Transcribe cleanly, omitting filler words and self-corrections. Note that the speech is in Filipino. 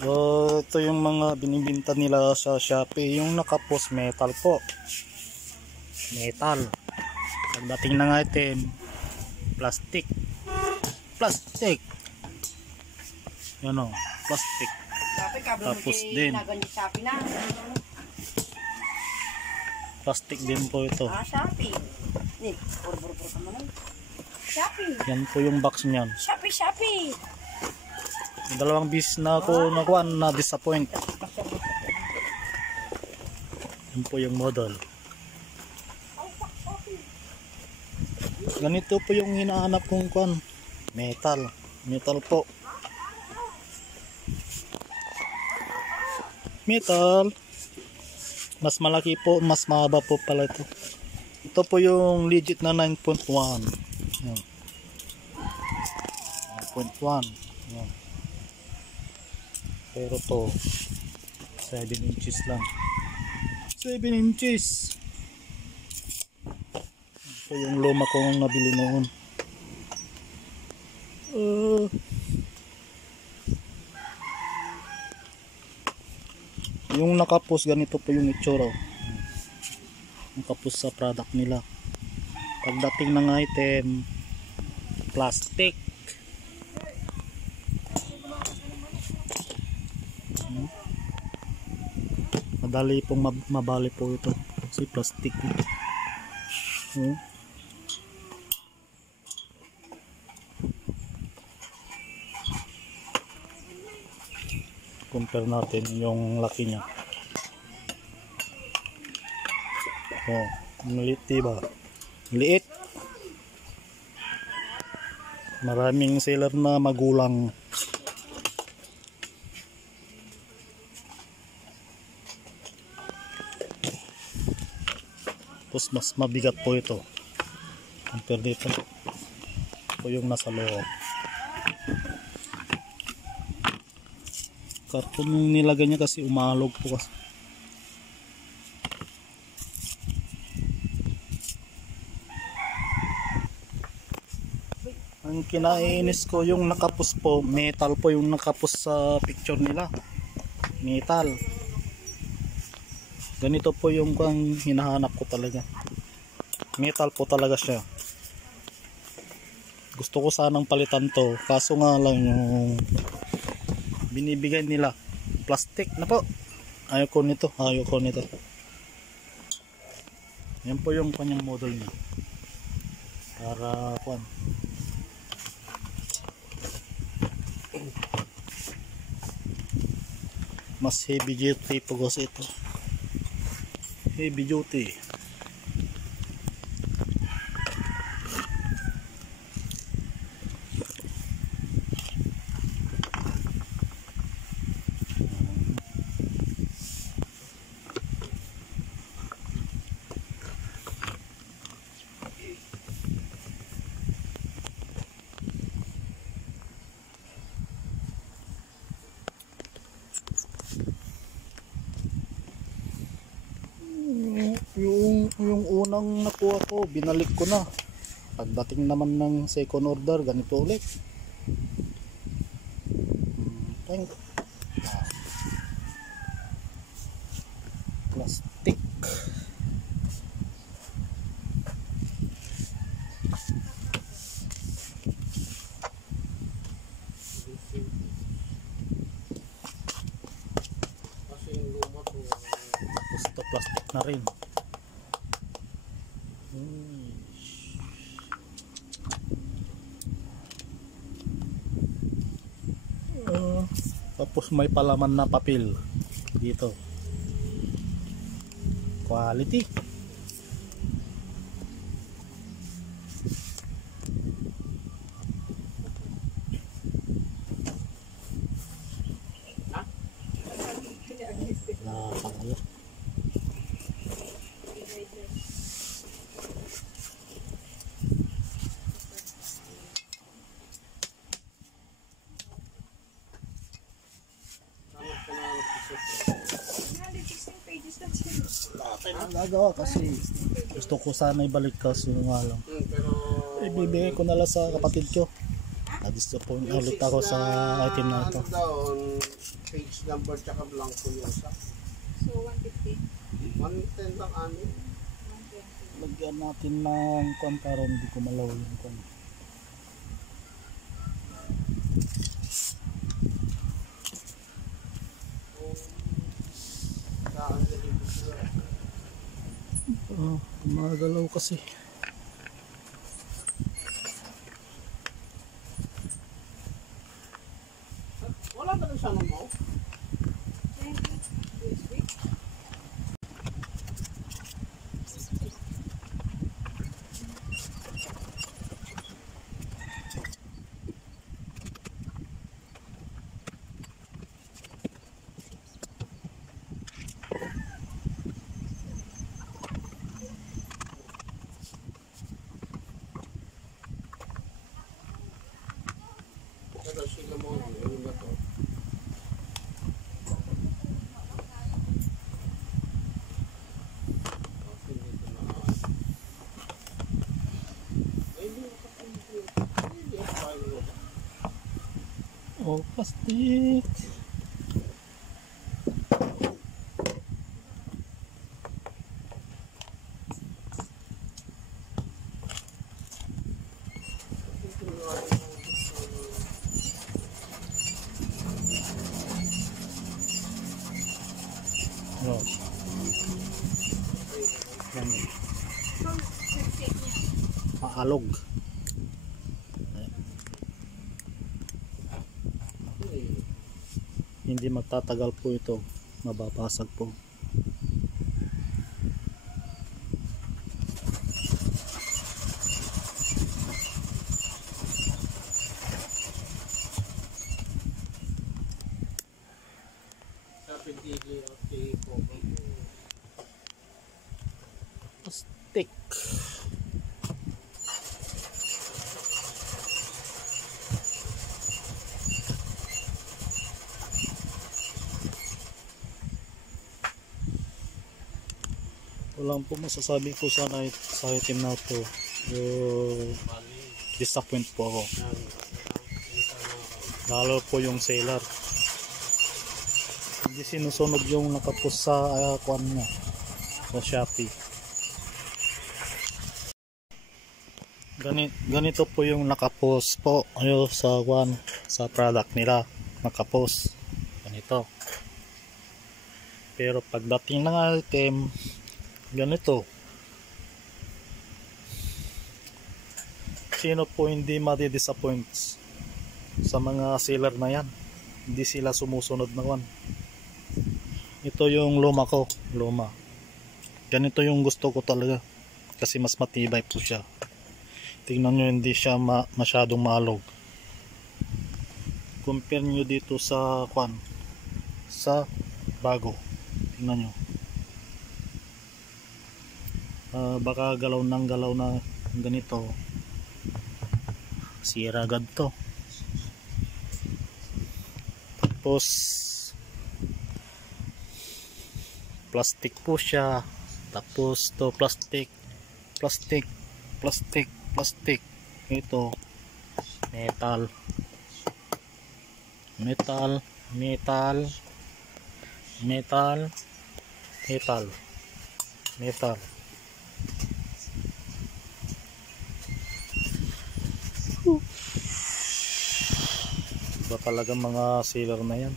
Ito yung mga binibinta nila sa Shopee. Yung naka-post metal po. Metal. Pagdating ng item, plastic. Plastic. Yan o, plastic. Tapos din. Plastic din po ito. Shopee. Shopee. Yan po yung box niyan. Shopee. Dalawang bis na ako nakuha na disappoint. Yan po yung model. Ganito po yung hinahanap kong kuan. Metal. Metal po. Metal. Mas malaki po, mas mahaba po pala ito. Ito po yung legit na 9.1. Yan. 9.1. Yan. Pero to 7 inches lang. 7 inches. Ito yung luma kong nabili noon. Yung nakapos ganito po yung itsura. Nakapos sa product nila. Pagdating ng item, plastic. Madali pong mabali po ito kasi plastic. Compare natin yung laki niya. Maliit diba? Liit. Maraming seller na magulang. Tapos mas mabigat po ito compare dito. Ito yung nasa loob. Karton yung nilagay niya kasi umalog po kasi. Ang kinainis ko yung nakapos po, metal po yung nakapos sa picture nila. Metal. Ganito po yung kung hinahanap ko talaga. Metal po talaga siya. Gusto ko sanang palitan to, kaso nga lang yung binibigay nila plastic na po. Ayaw ko nito. Yan po yung kanyang model niya. Para kuan. Mas heavy duty po kasi ito. Heavy duty. Yung unang nakuha ko, binalik ko na. Pagdating naman ng second order, ganito ulit. Plastic. Basta plastic na rin. Tapos may palaman na papel dito. Quality. Nagagawa kasi gusto ko sana ibalik kasi nga lang. Ibibigay ko na lang sa kapatid ko. Na-disappoint ulit ako sa item na ito. Ano doon, page number tsaka blanco yung isa. So, 150. 110 lang amin. 120. Lagyan natin ng kwan para hindi ko malaw yung kwan. Saan na dito sila? Gumagalaw kasi. Wala ba rin sana mo? 20. USB. Pero sila mo, ano ba to? Okay, dito na. Ay, hindi ko kapag hindi ako kayo. Oh, plastic. No. Ganyan. So, 60 niya. Maalog. Hindi magtatagal po ito. Mababasag po. Sabi dili, okay po. Plastic. Walang po masasabi ko sa item na to. Disappoint po ako. Lalo po yung seller. Hindi sinusunod yung nakapost sa kwan niya sa Shopee. Ganito po yung nakapost po sa kwan sa product nila. Nakapost. Ganito. Pero pagdating ng item, ganito. Sino po hindi madi-disappoint sa mga seller na yan? Hindi sila sumusunod na kwan. Ito yung luma ko. Luma. Ganito yung gusto ko talaga. Kasi mas matibay po siya. Tingnan nyo, hindi siya masyadong malog. Compare nyo dito sa kwan. Sa bago. Tingnan nyo. Baka galaw na ganito. Sira agad to. Tapos plastic po siya. Tapos to plastic. Ito metal. Ba talaga mga sealer na yan.